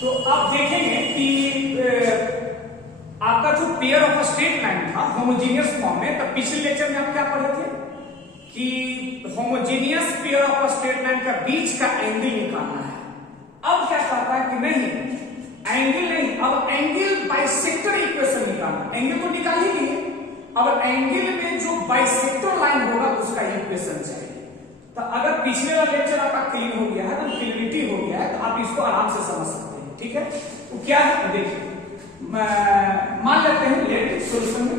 तो आप देखेंगे कि आपका जो पेयर ऑफ स्ट्रेट लाइन था होमोजेनियस फॉर्म में, तब पिछले लेक्चर में आप क्या पढ़े थे कि homogeneous pair of straight line का बीच का एंगल निकालना है। अब क्या कहता है कि नहीं, एंगल नहीं, अब एंगल बाइसेक्टर इक्वेशन निकालना। एंगल तो निकाल ही नहीं है, अब एंगल में जो बाइसेक्टर लाइन होगा उसका इक्वेशन चाहिए। तो अगर पिछले वाला लेक्चर आपका क्लीन हो गया है, तो क्लियरिटी हो गया है, तो आप इसको आराम से समझ सकते हैं। ठीक है, तो क्या है देखिए, मान लेते हैं लेट सॉल्यूशन में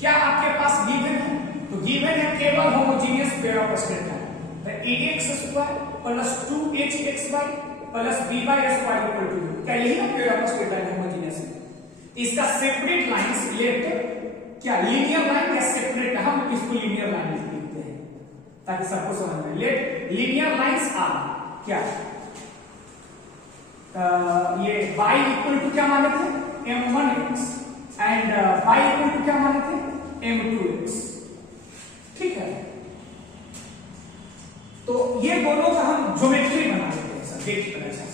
क्या आपके पास गिवन है, तो गिवन है केवल homogeneous pair of straight line, तो ax² plus 2hxy plus by square equal to, क्या यही ना pair of straight line homogeneous है। इसका सेपरेट लाइंस लेट क्या लीनियर लाइन या सेपरेट, हम इसको लीनियर लाइन लिखते हैं ताकि सबको समझ में। लेट लीनियर लाइंस आर क्या, ये y इक्वल टू क्या माने थे m1x and y equal to क्या माने थे m2x। ठीक है, तो ये दोनों का हम ज्योमेट्री बना लेते हैं सर, देखिए ऐसा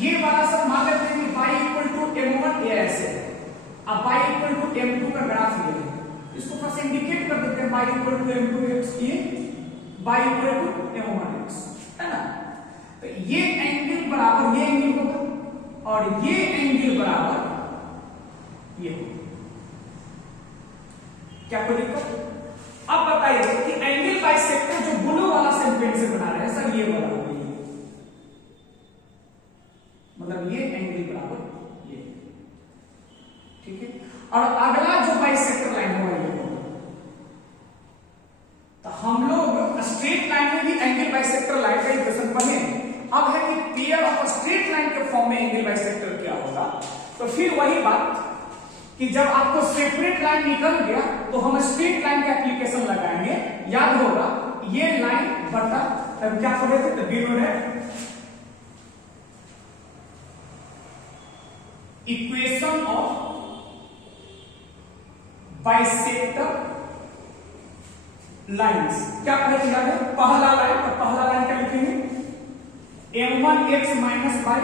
ये वाला सब मान लेते हैं कि y इक्वल टू m1 ये ऐसे है, अब y इक्वल टू m2 का ग्राफ ले लें, इसको फर्स्ट इंडिकेट कर देते हैं y इक्वल टू m2x, ये y इक्वल टू m1x है ना। तो ये एंगल बराबर ये एंगल होगा और ये एंगल बराबर ये होगा, क्या कोई दिक्कत? अब बताइए कि एंगल बाइसेक्टर जो ब्लू वाला सेगमेंट से बना रहे हैं सर, ये वाला होगा, ये मतलब ये एंगल बराबर ये। ठीक है, और अगला जो बाइसेक्टर लाइन होगा ये होगा। तो हम लोग स्ट्रेट लाइन में भी एंगल बाइसेक्टर लाइन का इक्वेशन पढ़े। अब है कि पेयर ऑफ स्ट्रेट लाइन के फॉर्म में एंगल बाइसेक्टर क्या होगा, तो फिर वही बात कि जब आपको सेपरेट लाइन निकल गया तो हम स्ट्रेट लाइन का एप्लीकेशन लगाएंगे। याद होगा ये लाइन बटा, तब क्या पढ़े थे, तो बिलो है इक्वेशन ऑफ बाइसेक्टर लाइंस। क्या पढ़े थे याद है, पहला लाइन, तो पहला लाइन क्या लिखेंगे m1x माइनस y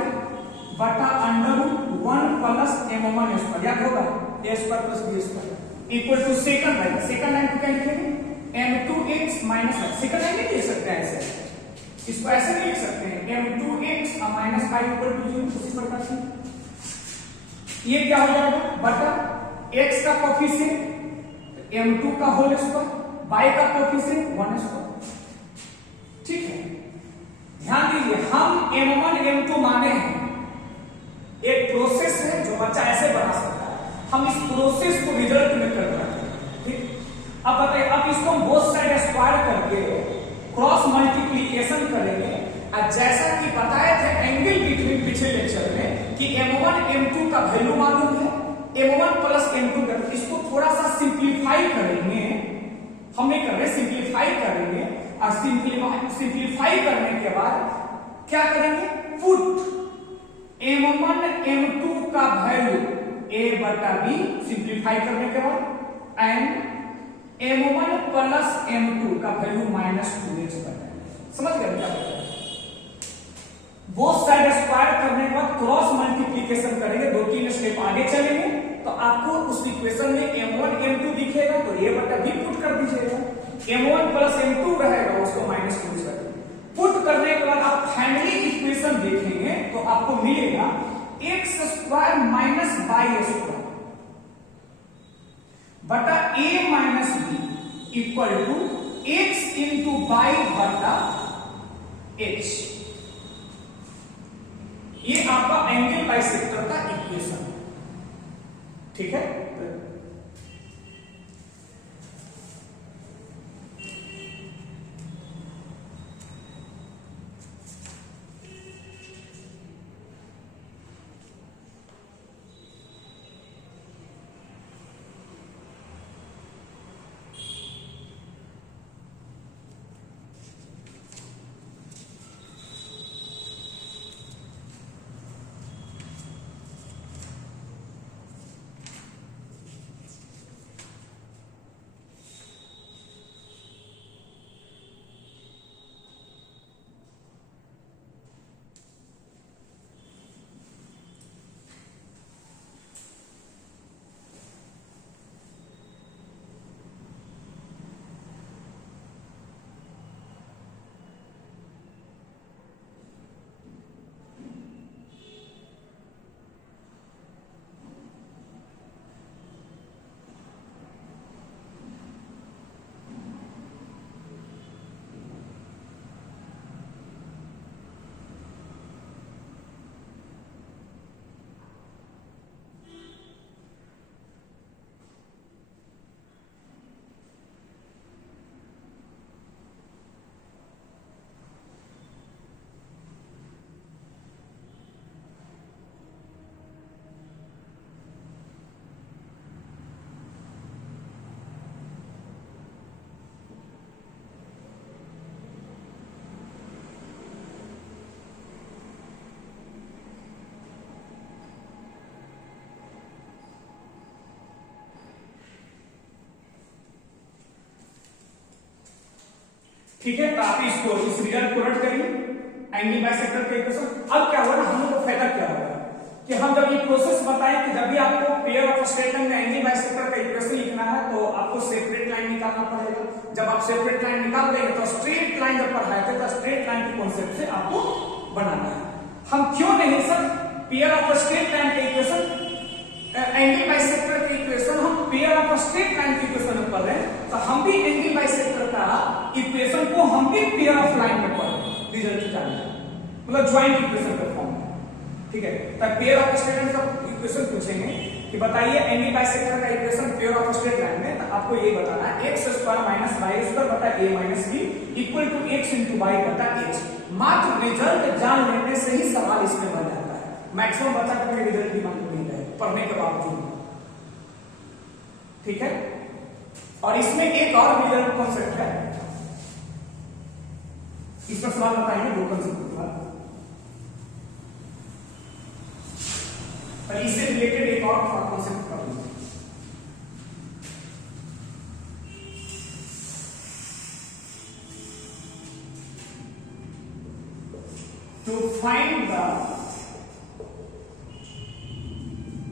बटा √1 प्लस m1 स्क्वायर, याद होगा a square plus b square equal to second line. Second line को क्या लिखेंगे m2x minus y। Second line नहीं लिख सकते ऐसे, इसको ऐसे नहीं लिख सकते हैं m2x minus y equal to 0, उसी प्रकार से ये क्या हो जाएगा बटा x का कोफिशिएंट m2 का होल स्क्वायर, y का कोफिशिएंट 1 स्क्वायर। ठीक है, ध्यान दीजिए हम m1 m2 माने हैं, एक प्रोसेस है जो बच्चा ऐसे बना सकता है, हम इस प्रोसेस को रिजल्ट में कर रहे हैं। ठीक, अब बताइए, अब इसको हम बोथ साइड स्क्वायर करके क्रॉस मल्टीप्लिकेशन करेंगे। और जैसा कि बताए थे एंगल बिटवीन पिछले लेक्चर में कि m1 m2 का वैल्यू मालूम है, m1 प्लस m2 का, इसको थोड़ा सा सिंप्लीफाई करेंगे, हम नहीं कर रहे, सिंप्लीफाई करेंगे। और सिंप्लीफाई करने के बाद क्या करेंगे, पुट m1 m2 का वैल्यू a बटा b सिंप्लीफाई करने के बाद एंड m1 प्लस m2 का वैल्यू माइनस 2x बटा। समझ गए क्या बता, बोथ साइड स्क्वायर करने के बाद क्रॉस मल्टीप्लिकेशन करेंगे, 2-3 स्टेप आगे चलेंगे तो आपको उस इक्वेशन में m1 m2 दिखेगा, तो a बटा b पुट कर दीजिएगा, m1 प्लस m2 रहेगा उसको माइनस 2 कर पुट करने के बाद आप फैमिली इक्वेशन देखेंगे तो आपको मिलेगा x square minus y square बटा a minus b equal to x into y बटा h। ये आपका एंगल बाइसेक्टर का इक्वेशन। ठीक है, ठीक है, तो आप इसको इस रिजल्ट को रट करिए एंगल बाइसेक्टर का इक्वेशन। अब क्या हुआ ना, हम लोग को फायदा क्या होगा कि हम जब ये प्रोसेस बताएं कि जब भी आपको पेयर ऑफ स्ट्रेट लाइन में एंगल बाइसेक्टर का इक्वेशन लिखना है तो आपको सेपरेट लाइन निकालना पड़ेगा। जब आप सेपरेट लाइन निकाल देंगे तो स्ट्रेट लाइन जब पढ़ाए थे तो स्ट्रेट लाइन के कॉन्सेप्ट से आपको बनाना है। हम क्यों नहीं sir pair of straight line का इक्वेशन एंगल बाइसेक्टर के इक्वेशन हम पेयर ऑफ स्ट्रेट लाइन के इक्वेशन में पढ़ रहे हैं, तो हम भी एंगल बाइसेक्टर का इक्वेशन को हम भी पेयर ऑफ लाइन में पढ़ रहे हैं। रिजल्ट जानना मतलब ज्वाइंट इक्वेशन का फॉर्म, ठीक है। तो पेयर ऑफ स्ट्रेट लाइन का इक्वेशन पूछेंगे कि बताइए एंगल बाइसेक्टर का equation pair of straight line में, तो आपको ये बताना है x square minus y square बटा a minus b equal to x into y बटा h। मात्र रिजल्ट जान लेने से ही सवाल इसमें बन जाता है। मैक्सिमम बच्चा को रिजल्ट भी मालूम नहीं रहे पढ़ने के बावजूद, ठीक है। और इसमें एक और रिजल्ट कॉन्सेप्ट है, इस पर सवाल बताएंगे दो कंसेप्ट का, पर इससे रिलेटेड एक और कॉन्सेप्ट कर लीजिए। To find the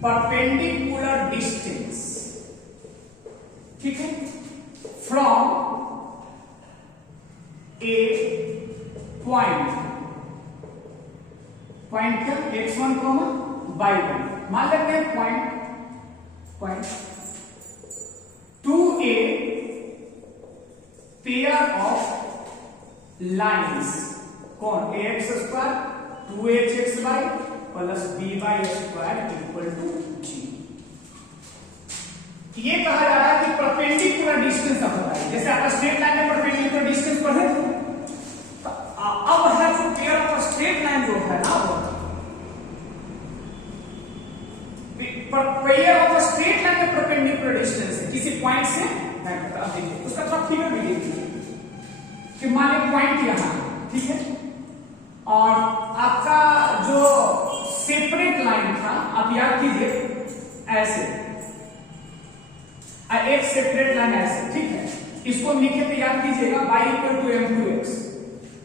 perpendicular distance, ठीक है, from a point क्या x1 y1 मान लेते हैं point to a pair of lines कौन ax square 2hxy plus by square equal to g। ये कहा जा रहा है कि परपेंडिकुलर डिस्टेंस अब बताइए, जैसे आप स्ट्रेट लाइन में परपेंडिकुलर डिस्टेंस पढ़े तो अब है जो पेयर ऑफ स्ट्रेट लाइन जो है ना पेयर ऑफ स्ट्रेट लाइन में परपेंडिकुलर डिस्टेंस है किसी पॉइंट से, अब देखिए उसका थोड़ा फिगर भी देखिए कि मान लीजिए पॉइंट यहां, ठीक है, और आपका जो सेपरेट लाइन था आप याद कीजिए ऐसे एक सेपरेट लाइन ऐसे, ठीक है, इसको लिखे तो याद कीजिएगा y इक्वल टू m2x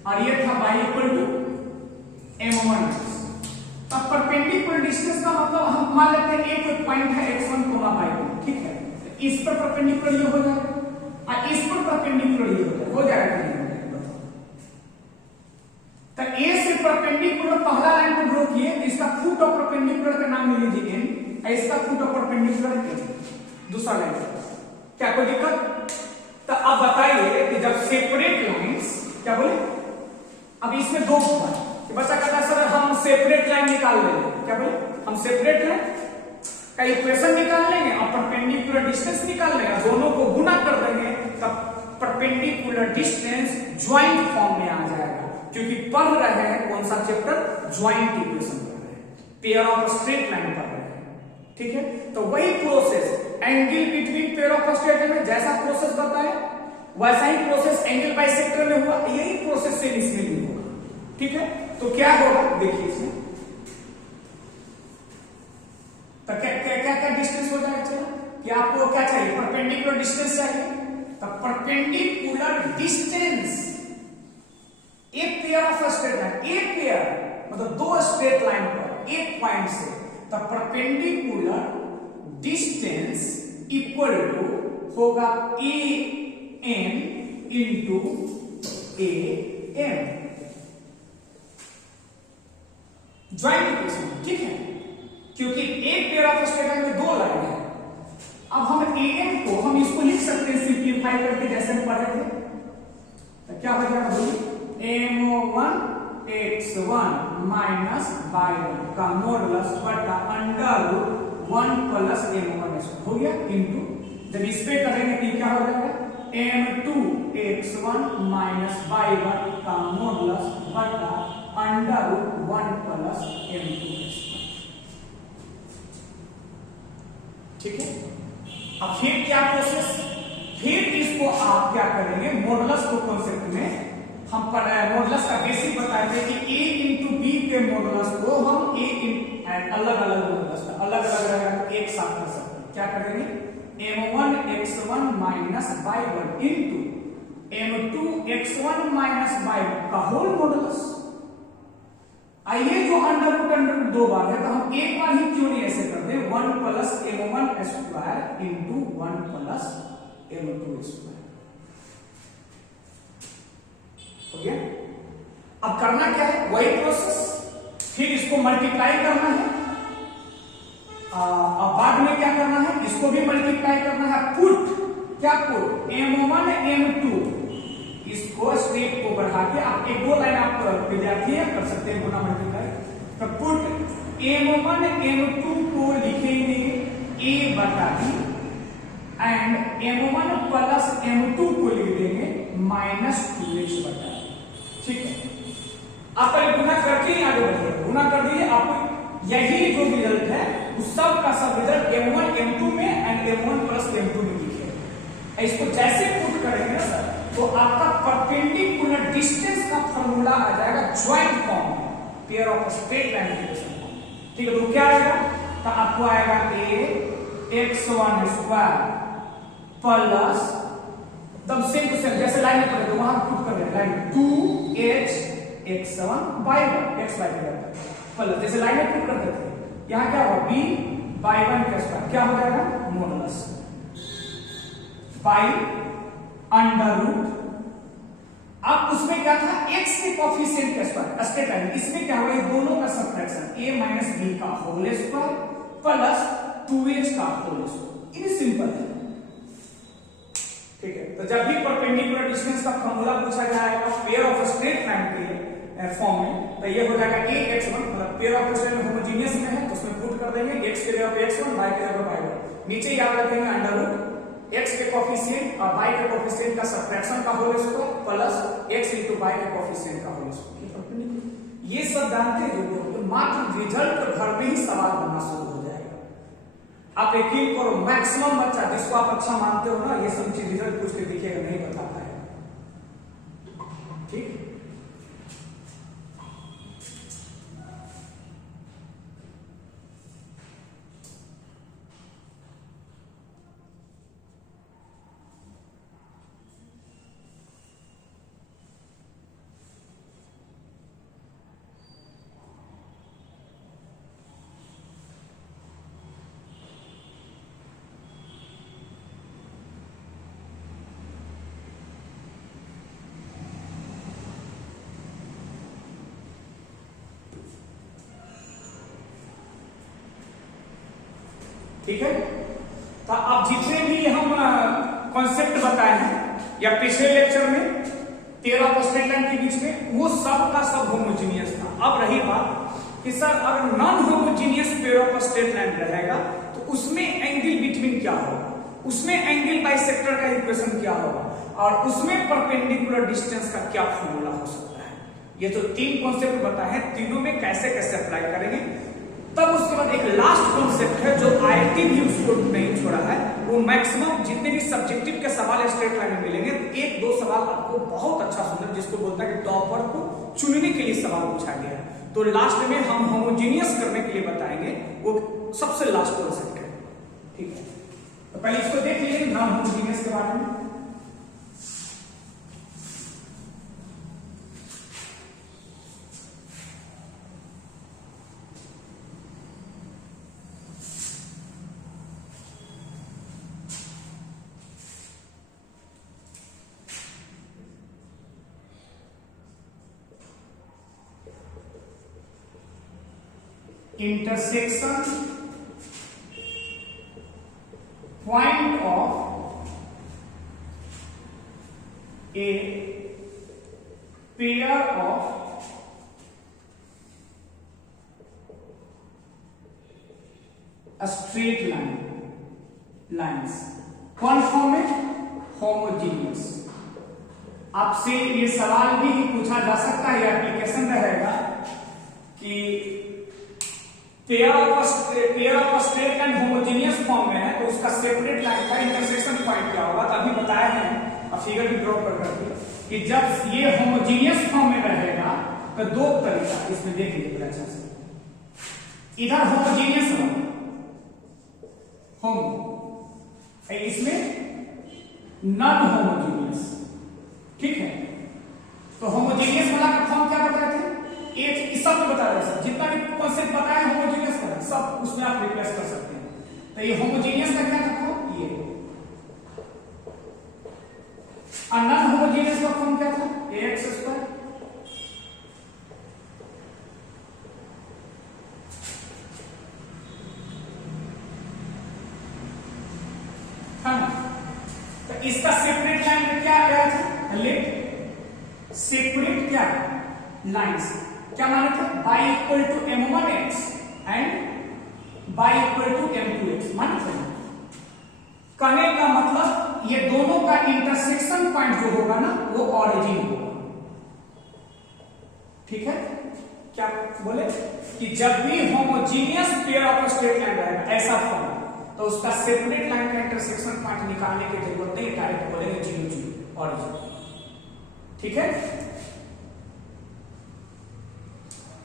और ये था y इक्वल टू m1x। अब परपेंडिकुलर डिस्टेंस का मतलब हम मान लेते हैं एक पॉइंट है x1 y1, ठीक है, इस पर परपेंडिकुलर ये हो जाएगा और इस पर परपेंडिकुलर ये हो जाएगा। तो A से परपेंडिकुलर पहला लाइन को ड्रॉ किए, इसका फुट ऑफ परपेंडिकुलर का नाम ले लीजिए n, इसका फुट ऑफ परपेंडिकुलर n, दूसरा लाइन क्या कोई दिक्कत। तो अब बताइए कि जब सेपरेट लाइंस क्या बोले, अब इसमें दो कि बच्चा कहता है सर हम सेपरेट लाइन निकाल लेंगे, क्या बोले हम सेपरेट लाइन का इक्वेशन निकाल लेंगे और परपेंडिकुलर डिस्टेंस निकाल लेंगे, दोनों को गुना कर देंगे तब परपेंडिकुलर डिस्टेंस ज्वाइंट फॉर्म में आ जाएगा, क्योंकि पढ़ रहे हैं कौन सा चैप्टर, ज्वाइंट इक्वेशन पढ़ रहे हैं, पेयर ऑफ स्ट्रेट लाइन पढ़ रहे हैं, ठीक है। तो वही process angle between pair of straight line में जैसा प्रोसेस बताया वैसा ही प्रोसेस एंगल बाइसेक्टर में हुआ, यही प्रोसेस से इसमें भी होगा, ठीक है। तो क्या होगा देखिए इसमें, तो क्या डिस्टेंस हो जाएगा, चलो कि आपको क्या चाहिए, परपेंडिकुलर डिस्टेंस चाहिए, तो परपेंडिकुलर डिस्टेंस एक पेयर ऑफ स्ट्रेट लाइन, एक पेयर मतलब दो स्ट्रेट लाइन पर एक पॉइंट से, तो परपेंडिकुलर डिस्टेंस इक्वल टू होगा A N into A M, joint equation, ठीक है, क्योंकि एक पेयर ऑफ स्ट्रेट लाइन में दो लाइन है। अब हम ए एम को हम इसको लिख सकते हैं सिंपलीफाई करके जैसे हम पढ़े थे, तो क्या हो जाएगा बोलिए m1 x1 माइनस y1 का मॉडुलस बटा अंडर रूट 1 प्लस m1 हो गया इंटू, जब इस पे करेंगे तो क्या हो जाएगा m2 x1 माइनस y1 का मॉडुलस बटा under root 1 plus m2 x1, ठीक है। अब फिर क्या प्रोसेस, फिर इसको आप क्या करेंगे, मॉडुलस को कॉन्सेप्ट में हम मॉडुलस का बेसिक बताए थे कि a इंटू बी के मॉडुलस को हम अलग अलग मॉडुलस अलग अलग एक साथ कर सकते हैं, क्या करेंगे m1 x1 minus y1 into m2 x1 minus y का होल मॉडुलस। आइए जो अंडर रूट दो बार है तो हम एक बार ही क्यों नहीं ऐसे करते, 1 plus m1 square into 1 plus m2 square हो गया। अब करना क्या है, वही प्रोसेस, फिर इसको मल्टीप्लाई करना है, अब बाद में क्या करना है, इसको भी मल्टीप्लाई करना है, पुट क्या पुट m1 m2, इसको स्टेप को बढ़ा के आप एक दो लाइन आप विद्यार्थी कर सकते हैं गुना मल्टीप्लाई, तो पुट m1 m2 को लिखेंगे a बटा b and m1 plus m2 को लिख देंगे माइनस 2h बटा b। ठीक है, आप पहले गुना करके ही आगे बढ़िए, गुना कर दिए, आपको यही जो रिजल्ट है उस सब का सब रिजल्ट m1 m2 में एंड m1 प्लस m2 में लिखे। इसको जैसे पुट करेंगे ना सर तो आपका परपेंडिकुलर डिस्टेंस का फॉर्मूला आ जाएगा ज्वाइंट फॉर्म में, pair of straight line equation form. ठीक है, तो क्या आएगा, तो आपको आएगा a x1 स्क्वायर प्लस एकदम सेम टू सेम जैसे लाइन में तो वहां पुट कर रहे हैं line 2h x1 y1 x y plus जैसे लाइन में पुट करते थे, यहां क्या होगा b y1 का स्क्वायर क्या हो जाएगा मॉडुलस बाई अंडर रूट। अब उसमें क्या था, x के कोफिशिएंट का स्क्वायर स्ट्रेट लाइन, इसमें क्या होगा, दोनों का सबट्रैक्शन a माइनस b का होल स्क्वायर प्लस 2h का होल स्क्वायर, ये सिंपल है। ठीक है, तो जब भी परपेंडिकुलर डिस्टेंस का फॉर्मूला पूछा जाएगा पेयर ऑफ स्ट्रेट लाइन के फॉर्म में, तो ये हो जाएगा a x1, मतलब pair of straight line homogeneous में है तो उसमें पुट कर देंगे x के जगह पे x1 y के जगह पे y1, नीचे याद रखेंगे अंडर रूट x के कोफिशिएंट और y के कोफिशिएंट का सबट्रैक्शन का whole square plus x into y के कोफिशिएंट का होल स्क्वायर। ये सब जानते हो तो मात्र रिजल्ट भर में ही सवाल बनना शुरू हो जाएगा। आप यकीन करो मैक्सिमम बच्चा जिसको आप अच्छा मानते हो ना, ये सब चीज रिजल्ट पूछ के देखिएगा नहीं बता पाएगा। ठीक, ठीक है, तो अब जितने भी हम कॉन्सेप्ट बताए हैं या पिछले लेक्चर में पेयर ऑफ स्ट्रेट लाइन के बीच में, वो सब का सब होमोजेनियस था। अब रही बात कि सर अगर non homogeneous pair of straight line रहेगा तो उसमें एंगल बिटवीन क्या होगा, उसमें एंगल बाइसेक्टर का इक्वेशन क्या होगा और उसमें परपेंडिकुलर डिस्टेंस का क्या फॉर्मूला हो सकता है। ये तो तीन कॉन्सेप्ट बताए हैं, तीनों में कैसे कैसे अप्लाई करेंगे। तब उसके बाद एक लास्ट कॉन्सेप्ट है जो आईआईटी भी उसको नहीं छोड़ा है, वो मैक्सिमम जितने भी सब्जेक्टिव के सवाल स्ट्रेट लाइन में मिलेंगे एक दो सवाल आपको बहुत अच्छा सुंदर, जिसको बोलता है कि टॉपर को चुनने के लिए सवाल पूछा गया है, तो लास्ट में हम होमोजेनियस करने के लिए बताएंगे, वो सबसे लास्ट कॉन्सेप्ट है। ठीक है, तो पहले इसको देख लीजिए नॉन होमोजेनियस के बारे में। Intersection point of a pair of a straight lines कौन फॉर्म है, होमोजेनियस। आपसे ये सवाल भी पूछा जा सकता है, एप्लीकेशन रहेगा कि pair of straight line homogeneous form में है तो उसका सेपरेट लाइन का इंटरसेक्शन पॉइंट क्या होगा। तो अभी बताया है और फिगर भी ड्रॉ कर करके कि जब ये होमोजेनियस फॉर्म में रहेगा तो दो तरीका इसमें देख लीजिए अच्छा से, इधर होमोजेनियस होमो, इसमें नॉन होमोजेनियस, ठीक है। तो होमोजेनियस वाला का फॉर्म क्या बताए थे? एक सब में बता रहे हैं, जितना भी कॉन्सेप्ट बताया होमोजेनियस का सब उसमें आप रिप्लेस कर सकते हैं। तो ये होमोजेनियस का क्या था फॉर्म? ये। और नॉन होमोजेनियस का फॉर्म क्या था? ax square. तो इसका सेपरेट लाइन में क्या आया था? लेट सेपरेट क्या लाइंस क्या माने थे? y equal to m1x and y equal to m2x माने थे। कहने का मतलब ये दोनों का इंटरसेक्शन पॉइंट जो होगा ना वो ऑरिजिन होगा। ठीक है, क्या बोले कि जब भी homogeneous pair of straight line रहेगा ऐसा फॉर्म, तो उसका सेपरेट लाइन का इंटरसेक्शन पॉइंट निकालने की जरूरत नहीं, डायरेक्ट बोलेंगे 0 0 ऑरिजिन। ठीक है।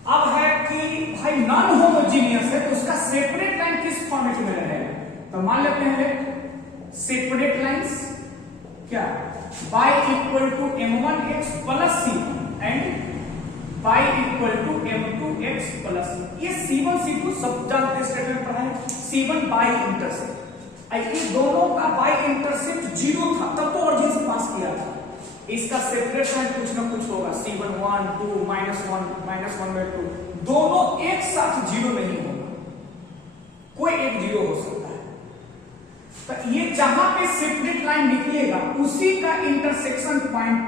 अब है कि भाई नॉन होमोजीनियस है तो उसका सेपरेट लाइन किस फॉर्मेट में रहेगा? तो मान लेते हैं सेपरेट लाइंस क्या y equal to m1x plus c and y equal to m2x plus c। ये c1 c2 सब जानते स्टेटमेंट पढ़ाए, c1 y इंटरसेप्ट, ये दोनों का y इंटरसेप्ट 0 था तब तो ऑरिजिन से पास किया था। इसका सेपरेट लाइन कुछ ना कुछ होगा, c1 1 2 -1 -1/2 दोनों एक साथ 0 नहीं होगा, कोई एक 0 हो सकता है। तो ये जहां पे सेपरेट लाइन निकलेगा उसी का इंटरसेक्शन पॉइंट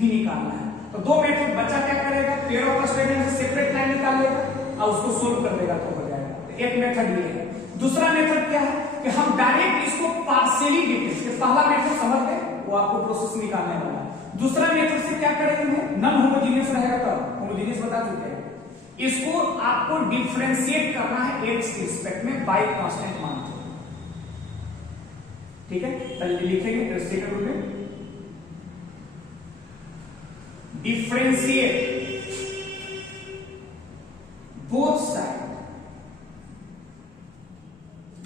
ही निकालना है। तो दो मेथड बच्चा क्या करेगा? पेयर ऑफ स्ट्रेट लाइन से सेपरेट लाइन निकाल लेगा और उसको सोल्व कर देगा तो हो जाएगा। तो एक मेथड ये है। दूसरा मेथड क्या है कि हम डायरेक्ट इसको पार्शियली डिफरेंशिएट, पहला मेथड समझ गए, वो आपको प्रोसेस निकालने वाला है। दूसरा मेथड से क्या करेंगे? नॉन होमोजेनियस रहेगा तब, होमोजेनियस बता चुके हैं, इसको आपको डिफरेंशिएट करना है एक्स के रिस्पेक्ट में बाय कांस्टेंट मान के। ठीक है, पहले लिखेंगे सेकंड रूल में differentiate both side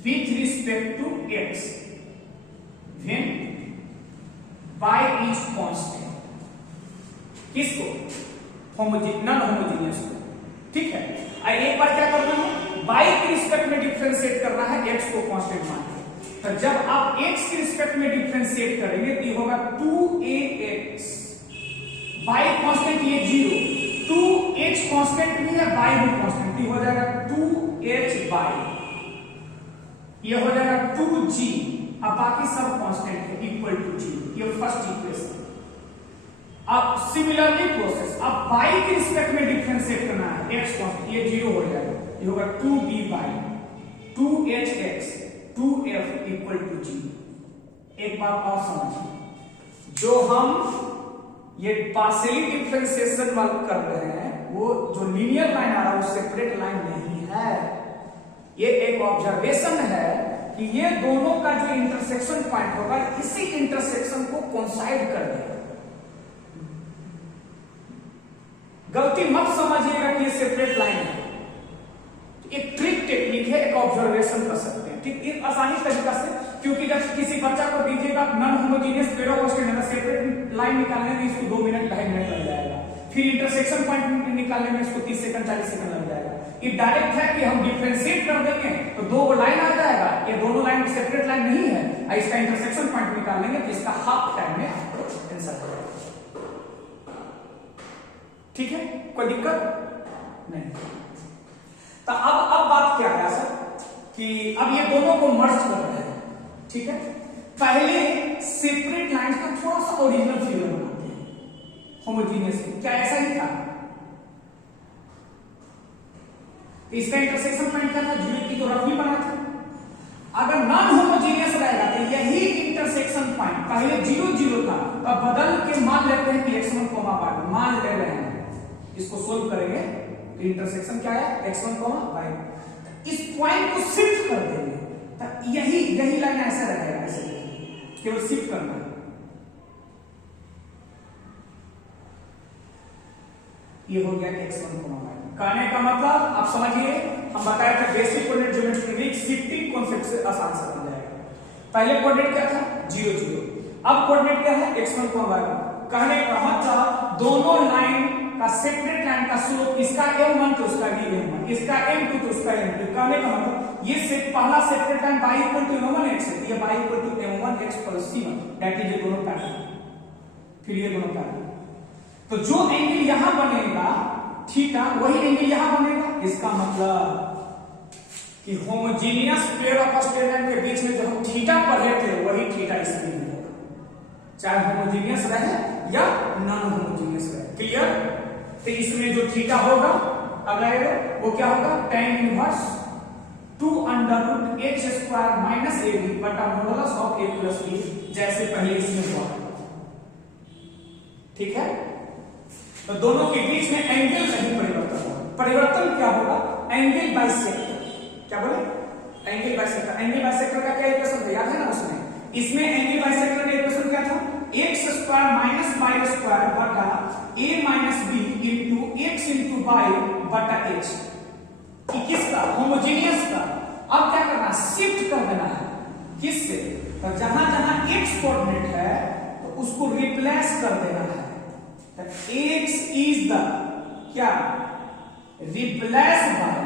with respect to x when y is constant। किसको? नॉन होमोजेनियस को। ठीक है, एक बार क्या करना है? y के रिस्पेक्ट में डिफरेंशिएट करना है x को कांस्टेंट मान के। तो जब आप x के रिस्पेक्ट में डिफरेंशिएट करेंगे तो ये होगा 2ax, y कांस्टेंट ये 0, 2h कांस्टेंट भी है, y भी कांस्टेंट, ये हो जाएगा 2hy, ये हो जाएगा 2g, अब बाकी सब कांस्टेंट है इक्वल टू g। ये फर्स्ट इक्वेशन। अब सिमिलरली प्रोसेस, अब y के रिस्पेक्ट में डिफरेंशिएट करना है x कांस्टेंट, ये 0 हो जाएगा, ये होगा 2by 2hx 2f equal to g। एक बात और समझिए, जो हम ये पार्शियली डिफरेंशिएशन वाला कर रहे हैं वो जो लीनियर लाइन आ रहा है वो सेपरेट लाइन नहीं है। ये एक ऑब्जर्वेशन है कि ये दोनों का जो इंटरसेक्शन पॉइंट होगा इसी इंटरसेक्शन को कोइंसाइड कर देगा। गलती मत समझिएगा कि ये सेपरेट लाइन है, एक ट्रिक टेक्निक है, एक ऑब्जर्वेशन कर सकते हैं। ठीक, एक आसानी तरीका से, क्योंकि जब किसी बच्चा को दीजिएगा non homogeneous pair of straight separate line निकालने में इसको 2 मिनट 2.5 मिनट लग जाएगा, फिर इंटरसेक्शन पॉइंट निकालने में इसको 30 सेकंड 40 सेकंड लग जाएगा। ये डायरेक्ट है कि हम डिफरेंशिएट कर देंगे तो 2 लाइन आ जाएगा, ये दोनों लाइन सेपरेट लाइन नहीं है, इसका इंटरसेक्शन पॉइंट निकाल लेंगे तो इसका हाफ टाइम में आंसर हो जाएगा। ठीक है, कोई दिक्कत नहीं। तो अब बात क्या है सर कि अब ये दोनों को मर्ज कर रहे हैं। ठीक है, पहले सेपरेट लाइंस का थोड़ा सा ओरिजिनल फिगर बनाते हैं होमोजेनियस। क्या ऐसा ही था? इसका इंटरसेक्शन पॉइंट क्या था? 0 की तो रफली बना था। अगर नॉन होमोजेनियस रहेगा तो यही इंटरसेक्शन पॉइंट पहले 0 0 था, अब बदल के मान लेते हैं कि x1 y मान ले रहे हैं, इसको सोल्व करेंगे तो इंटरसेक्शन क्या है? x1 y। इस पॉइंट को शिफ्ट कर देंगे तो यही लाइन ऐसे रहेगा, ऐसे केवल शिफ्ट करना है। ये हो गया x1 y। कहने का मतलब आप समझिए, हम बताए थे बेसिक कोऑर्डिनेट ज्योमेट्री में शिफ्टिंग कांसेप्ट से आसान से बन जाएगा। पहले कोऑर्डिनेट क्या था? 0 0, अब कोऑर्डिनेट क्या है? x1 y। कहने का मतलब दोनों लाइन का सेपरेट लाइन का स्लोप इसका m1 तो उसका भी m1, इसका m2 तो उसका m2। कहने का मतलब ये से पहला separate line y equal to m1x है, ये y equal to m1x plus c1 that is ये दोनों पैरेलल, फिर ये दोनों पैरेलल। तो जो एंगल यहां बनेगा थीटा वही एंगल यहां बनेगा। इसका मतलब कि homogeneous pair of straight line के बीच में जो हम थीटा पढ़े थे वही थीटा इसमें भी होगा, चाहे होमोजेनियस रहे या नॉन होमोजेनियस रहे। क्लियर? तो इसमें जो थीटा होगा अगर वो क्या होगा, tan inverse 2 under root x square minus ab बटा modulus of a plus b, जैसे पहले इसमें हुआ। ठीक है? तो दोनों के बीच में एंगल नहीं परिवर्तन होगा। परिवर्तन क्या होगा, एंगल बाइसेक्टर। क्या बोले, एंगल बाइसेक्टर। एंगल बाइसेक्टर का क्या इक्वेशन था, याद है ना उसमें? इसमें एंगल बाइसेक्टर का इक्वेशन क्या था, x square minus y square बटा a minus b into x into y बटा h। किसका, होमोजेनियस का। अब क्या करना, शिफ्ट कर देना है किससे, तो जहां जहां x कोऑर्डिनेट है तो उसको रिप्लेस कर देना है। तो x इज द क्या, replace by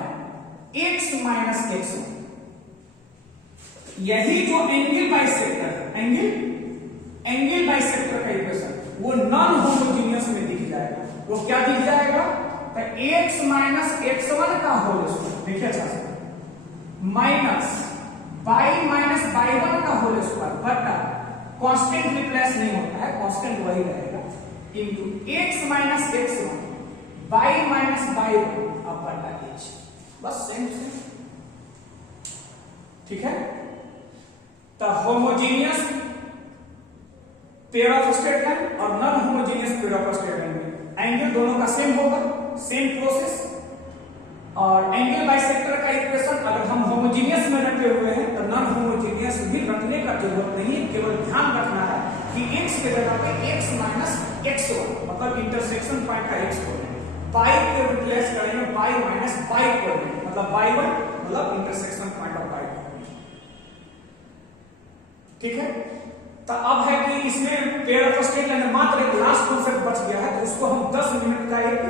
x minus x1। यही जो एंगल बाइसेक्टर है, एंगल बाइसेक्टर का इक्वेशन वो नॉन होमोजेनियस में दिख जाएगा। वो क्या दिख जाएगा, तो x माइनस x1 का होल स्क्वायर, देखिए अच्छा से, माइनस y माइनस y1 का होल स्क्वायर बटा कांस्टेंट रिप्लेस नहीं होता है, कांस्टेंट वही रहेगा, into x minus x1 y minus y1 अब बटा h। बस सेम सेम। ठीक है? तो homogeneous pair of straight line और non homogeneous pair of straight line में एंगल दोनों का सेम होगा, सेम प्रोसेस। और एंगल बाइसेक्टर का इक्वेशन अगर हम होमोजेनियस में रखे हुए हैं तो नॉन होमोजेनियस भी रखने का जरूरत नहीं है, केवल ध्यान रखना है कि x के जगह पे x माइनस x1 मतलब इंटरसेक्शन पॉइंट का x कोऑर्डिनेट, y के रिप्लेस करेंगे y माइनस y कोऑर्डिनेट मतलब y1 मतलब इंटरसेक्शन पॉइंट ऑफ y। ठीक है? तो अब है कि इसमें पेयर ऑफ स्ट्रेट लाइन मात्र एक लास्ट कॉन्सेप्ट बच गया है, तो उसको हम 10 मिनट का एक,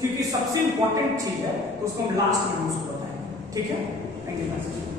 क्योंकि सबसे इंपॉर्टेंट चीज है तो उसको हम लास्ट में उसको बताएंगे। ठीक है? Thank you.